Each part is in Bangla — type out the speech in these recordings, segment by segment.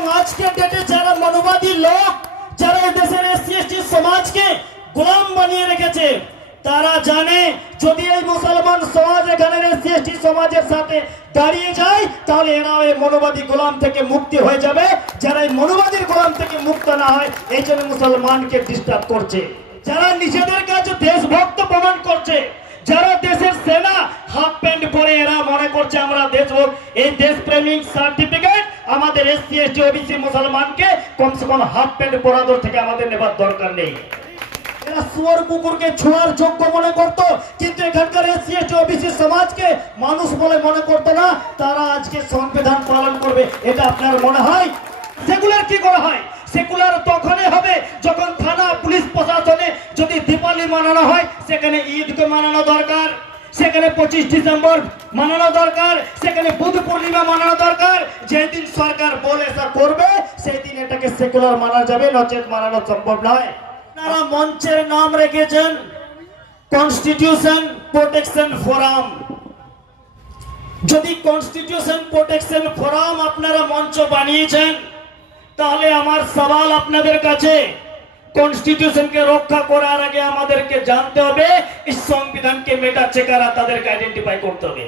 এবং আজকে ডেটে যারা মানবাদী লোক, যারা দেশের এসসি এসটি সমাজকে গোলাম বানিয়ে রেখেছে, তারা জানে যদি এই মুসলমান সমাজ এখানে এসসি এসটি সমাজের সাথে দাঁড়িয়ে যায়, তাহলে এরা এই মনোবাদী গোলাম থেকে মুক্তি হয়ে যাবে। যারা এই মনোবাদীর গোলাম থেকে মুক্ত না হয়, এই জন্য মুসলমানকে ডিস্টার্ব করছে। যারা নিজেদের কাছে দেশভক্ত প্রমাণ করছে, যারা দেশের সেনা হাফ প্যান্ট পরে এরা মনে করছে আমরা দেশভক্ত, এই দেশপ্রেমিক সার্টিফিকেট আমাদের এসসি এসটি ওবিসি মুসলমানকে কমসে কম হাফ প্যান্ট পরাদর থেকে আমাদের নেবার দরকার নেই। এরা কুকুরকে যোগ্য মনে কিন্তু এখানকার সমাজকে মানুষ বলে মনে করতো না, তারা আজকে সংবিধান পালন করবে, এটা আপনার মনে হয়? করা হয়? তখনই হবে যখন থানা পুলিশ প্রশাসনে যদি দীপালি মানানো হয়, সেখানে ঈদকে মানানো দরকার। সেখানে পঁচিশ ডিসেম্বর মানানো দরকার, সেখানে বুধ পূর্ণিমা মানানো দরকার। যেদিন সরকার বলে করবে সেই দিন এটাকে সেকুলার মানা যাবে, নচেত মানানো সম্ভব নয়। আপনারা মঞ্চের নাম রেখেছেন কনস্টিটিউশন প্রোটেকশন ফোরাম যদি কনস্টিটিউশন প্রোটেকশন ফোরাম আপনারা মঞ্চ বানিয়েছেন, তাহলে আমার সওয়াল আপনাদের কাছে। কনস্টিটিউশনকে রক্ষা করার আগে আমাদেরকে জানতে হবে, এই সংবিধানকে মেটাচ্ছে কারা তাদেরকে আইডেন্টিফাই করতে হবে।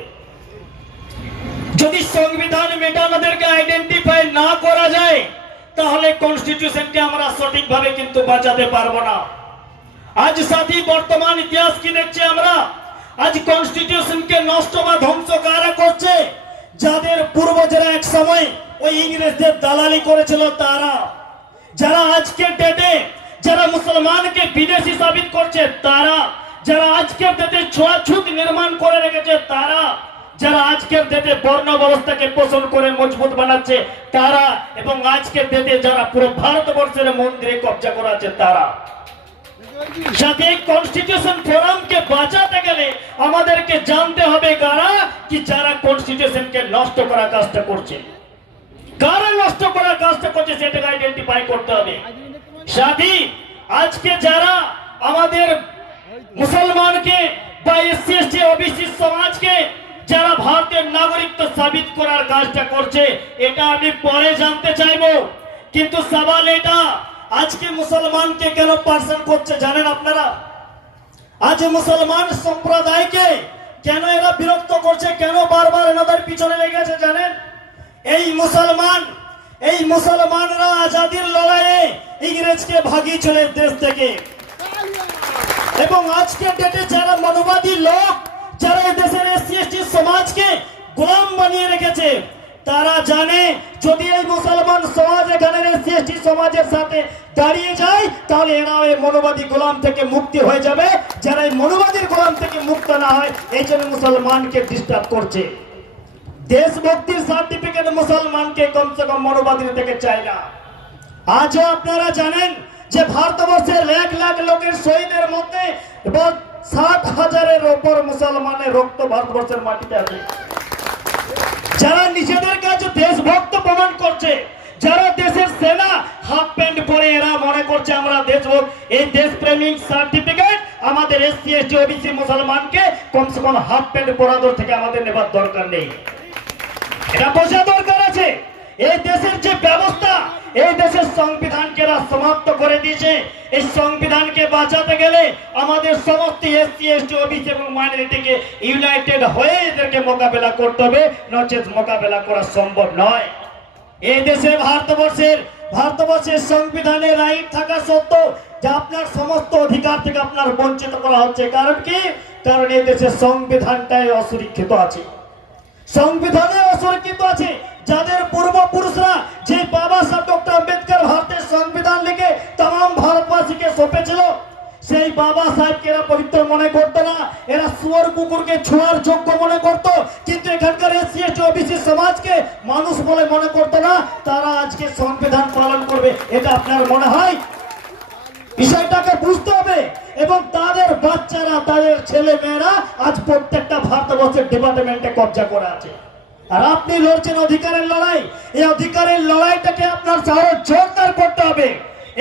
যদি সংবিধান মেটানোদেরকে আইডেন্টিফাই না করা যায়, তাহলে কনস্টিটিউশনকে আমরা সঠিকভাবে কিন্তু বাঁচাতে পারব না। আজ সাথী, বর্তমান ইতিহাস কি দেখছি আমরা? আজ কনস্টিটিউশনকে নষ্ট বা ধ্বংস কারা করছে? যাদের পূর্বজরা এক সময় ওই ইংরেজদের দালালি করেছিল তারা। যারা আজকের ডেটে যারা মুসলমানকে বিদেশি সাবিত করছে, তারা যারা আজকের ডেটে ছোঁয়াছুত নির্মাণ করে রেখেছে, তারা যারা আজকের ডেটে বর্ণ ব্যবস্থাকে পোষণ করে মজবুত বানাচ্ছে, তারা এবং আজকের ডেটে যারা পুরো ভারতবর্ষের মন্দিরে কবজা করাচ্ছে তারা। সাথে কনস্টিটিউশন ফোরামকে বাঁচাতে গেলে আমাদেরকে জানতে হবে কারা, কি যারা কনস্টিটিউশনকে নষ্ট করার কাজটা করছে। কারা নষ্ট করার কাজটা করছে, সেটাকে আইডেন্টিফাই করতে হবে। সাথী আজকে যারা আমাদের মুসলমানকে বা এসসি এসটি ওবিসি সমাজকে যারা ভারতের নাগরিকত্ব সাবিত করার কাজটা করছে, এটা আমি পরে জানতে চাইব। কিন্তু সওয়াল এটা, আজকে মুসলমানকে কেন পার্সন করছে জানেন আপনারা? আজ মুসলমান সম্প্রদায়কে কেন এরা বিরক্ত করছে, কেন বারবার এনাদের পিছনে লেগেছে জানেন? এই মুসলমান এই মুসলমানরা আজাদির লড়াইয়ে ইংরেজকে ভাগিয়ে চলে দেশ থেকে। এবং আজকে ডেটে যারা মানবাদী লোক, যারা এই দেশের এসটি সমাজকে গোলাম বানিয়ে রেখেছে, তারা জানে যদি এই মুসলমান সমাজ এখানে এসটি সমাজের সাথে দাঁড়িয়ে যায়, তাহলে এরা এই মনোবাদী গোলাম থেকে মুক্তি হয়ে যাবে। যারা এই মনোবাদীর গোলাম থেকে মুক্ত না হয়, এই জন্য মুসলমানকে ডিস্টার্ব করছে। দেশভক্তির সার্টিফিকেট মুসলমানকে কমসে কম মনোবাদী থেকে চায় না। আজও আপনারা জানেন যে ভারতবর্ষের লাখ লাখ লোকের শহীদের মধ্যে এবং সাত হাজারের ওপর মুসলমানের রক্ত ভারতবর্ষের মাটিতে আছে। যারা নিজেদের কাছে দেশভক্ত প্রমাণ করছে, যারা দেশের সেনা হাফ প্যান্ট পরে এরা মনে করছে আমরা দেশভক্ত, এই দেশপ্রেমিক সার্টিফিকেট আমাদের এসসি, এসটি, ওবিসি মুসলমানকে কমসে কম হাফ প্যান্ট পরাদর থেকে আমাদের নেবার দরকার নেই। এটা বোঝা দরকার আছে। এই দেশের যে ব্যবস্থা, এই দেশের সংবিধানকে এরা সমাপ্ত করে দিয়েছে। এই সংবিধানকে বাঁচাতে গেলে আমাদের সমস্ত এসসি, এসটি, ওবিসি এবং মাইনরিটিকে ইউনাইটেড হয়ে এদেরকে মোকাবেলা করতে হবে। নচেত মোকাবেলা করা সম্ভব নয়। এই দেশে ভারতবর্ষের ভারতবর্ষের সংবিধানে রাইট থাকা সত্ত্বেও যে আপনার সমস্ত অধিকার থেকে আপনার বঞ্চিত করা হচ্ছে, কারণ কি? কারণ এই দেশের সংবিধানটাই অসুরক্ষিত আছে। সংবিধানে অসুরক্ষিত আছে। যাদের পূর্বপুরুষরা যে বাবা সাহেব ডক্টর আম্বেদকর ভারতের সংবিধান লিখে তাম ভারতবাসীকে সঁপেছিল, সেই বাবা সাহেবকে এরা পবিত্র মনে করতো না। এরা শুয়ার কুকুরকে ছোঁয়ার যোগ্য মনে করত। কিন্তু এখানকার এসসি, এসটি, ওবিসি সমাজকে মানুষ বলে মনে করতো না। তারা আজকে সংবিধান পালন করবে, এটা আপনার মনে হয়? বিষয়টাকে বুঝতে হবে। এবং তাদের বাচ্চারা, তাদের ছেলে মেয়েরা আজ প্রত্যেকটা ভারতবর্ষের ডিপার্টমেন্টে কবজা করে আছে। আর আপনি লড়ছেন অধিকারের লড়াই। এই অধিকারের লড়াইটাকে আপনার সাহস জোরদার করতে হবে।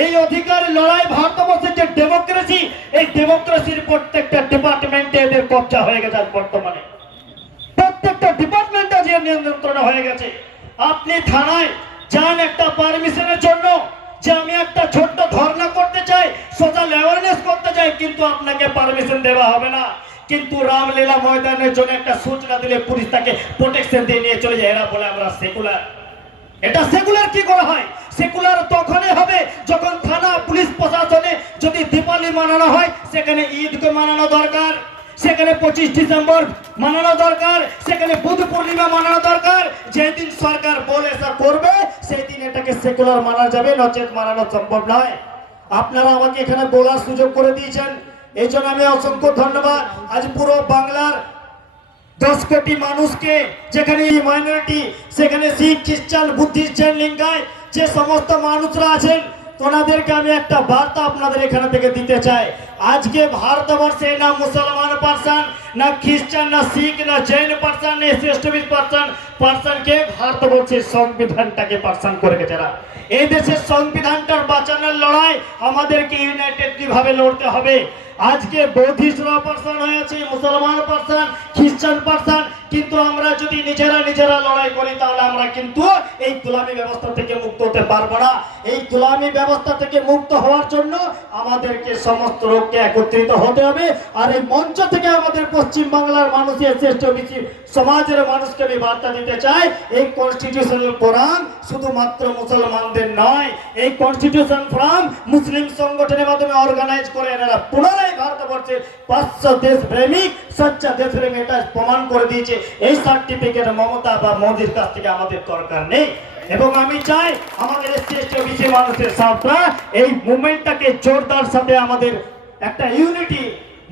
এই অধিকারের লড়াই ভারতবর্ষের যে ডেমোক্রেসি এই ডেমোক্রেসির প্রত্যেকটা ডিপার্টমেন্টে এদের কবজা হয়ে গেছে বর্তমানে। প্রত্যেকটা ডিপার্টমেন্টে যে নিয়ন্ত্রণ হয়ে গেছে। আপনি থানায় যান একটা পারমিশনের জন্য। যে আমি একটা ছোট্ট ধর্ণা করতে চাই সোশ্যাল অ্যাওয়ারনেস করতে চাই, কিন্তু আপনাকে পারমিশন দেওয়া হবে না। কিন্তু রামলীলা ময়দানের জন্য একটা সূচনা দিলে পুলিশ তাকে প্রোটেকশন দিয়ে নিয়ে চলে যায়। এরা বলে আমরা সেকুলার এটা সেকুলার কি করা হয়? সেকুলার তখনই হবে যখন থানা পুলিশ প্রশাসনে যদি দীপাবলি মানানো হয়, সেখানে ঈদকে মানানো দরকার। সেখানে পঁচিশ ডিসেম্বর মানানো দরকার, সেখানে বুধ পূর্ণিমা মানানো দরকার। যেদিন সরকার বলে এসা করবে সেই দিন এটাকে সেকুলার মানা যাবে, নচেত মানানো সম্ভব নয়। আপনারা আমাকে এখানে বলার সুযোগ করে দিয়েছেন। এই জন্য আমি অসংখ্য ধন্যবাদ। আজ পুরো বাংলার দশ কোটি মানুষকে, যেখানে মাইনরিটি সেখানে শিখ, খ্রিস্টান, বুদ্ধিস্ট লিঙ্গায় যে সমস্ত মানুষরা আছেন ওনাদেরকে আমি একটা বার্তা আপনাদের এখানে থেকে দিতে চাই আজকে ভারতবর্ষে না মুসলমান পার্সন না খ্রিস্টান, না শিখ, না জৈন পার্সন না এসএসটিভি পার্সন পার্সনকে ভারতবর্ষের সংবিধানটাকে পার্সন করে গেছে এরা। এই দেশের সংবিধানটার বাঁচানোর লড়াই আমাদেরকে ইউনাইটেডলি ভাবে লড়তে হবে আজকে বৌদ্ধিস্টরা পার্সন হয়েছে, মুসলমান পার্সন খ্রিস্টান পার্সন কিন্তু আমরা যদি নিজেরা নিজেরা লড়াই করি, তাহলে আমরা কিন্তু এই গোলামী ব্যবস্থা থেকে মুক্ত হতে পারব না। এই গোলামী ব্যবস্থা থেকে মুক্ত হওয়ার জন্য আমাদেরকে সমস্ত রোগকে একত্রিত হতে হবে। আর এই মঞ্চ থেকে আমাদের পশ্চিম বাংলার মানুষের শ্রেষ্ঠ সমাজের মানুষকে আমি বার্তা দিতে চাই, এই কনস্টিটিউশনাল কোরআন শুধুমাত্র মুসলমানদের নয়, এই কনস্টিটিউশন ফোরাম মুসলিম সংগঠনের মাধ্যমে অর্গানাইজ করে এনারা পুনরায় ভারতবর্ষের পাঁচশো দেশ প্রেমিক সচ্চা দেশ প্রেমী এটা প্রমাণ করে দিয়েছে। এই সার্টিফিকেট মমতা বা মোদির কাছ থেকে আমাদের দরকার নেই। এবং আমি চাই আমাদের শ্রেষ্ঠ বিশে মানুষের সাথরা এই মুভমেন্টটাকে জোরদার সাথে আমাদের একটা ইউনিটি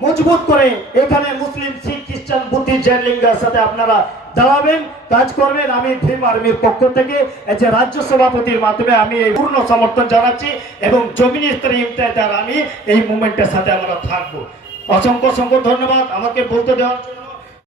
মজবুত করে এখানে মুসলিম, শিখ, খ্রিস্টান, বুদ্ধি, জৈন সাথে আপনারা দাঁড়াবেন, কাজ করবেন। আমি ভীম আর্মির পক্ষ থেকে যে রাজ্য সভাপতির মাধ্যমে আমি এই পূর্ণ সমর্থন জানাচ্ছি এবং জমিন স্তরে আমি এই মুভমেন্টের সাথে আমরা থাকব। অসংখ্য অসংখ্য ধন্যবাদ। আমাকে বলতে জন্য